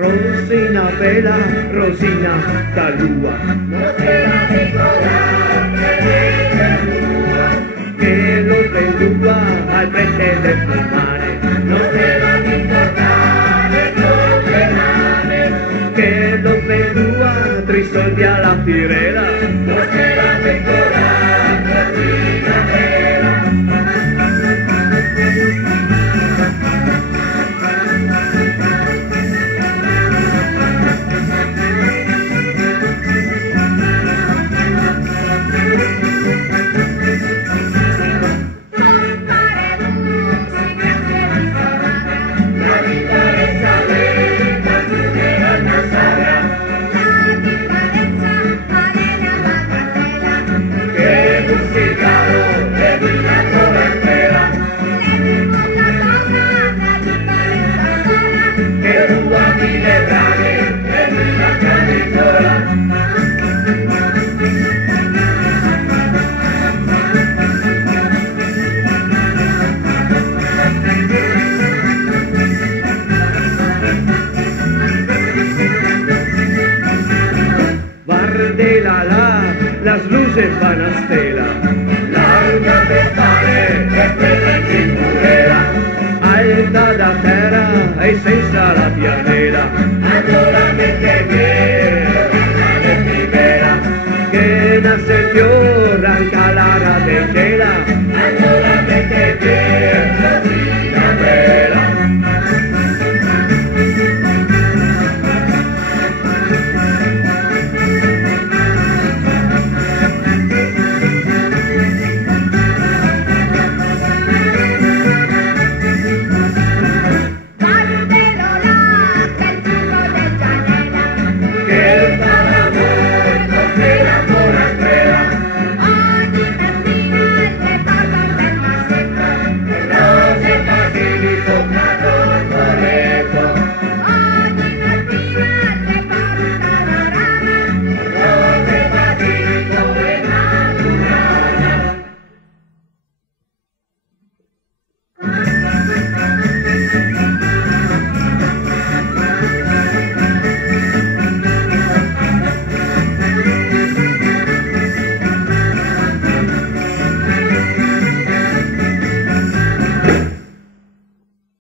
Rosina bella, Rosina talua, non te la ricordare che lo vendua al prete del mare, non te la ricordare come male, che lo vendua tre soldi alla firera, non te la ricordare Rosina bella. Las luces van a stela, Larga petale e quella cinturera, alta da terra e senza la pianera, allora mette che la primavera, che nasce il fiore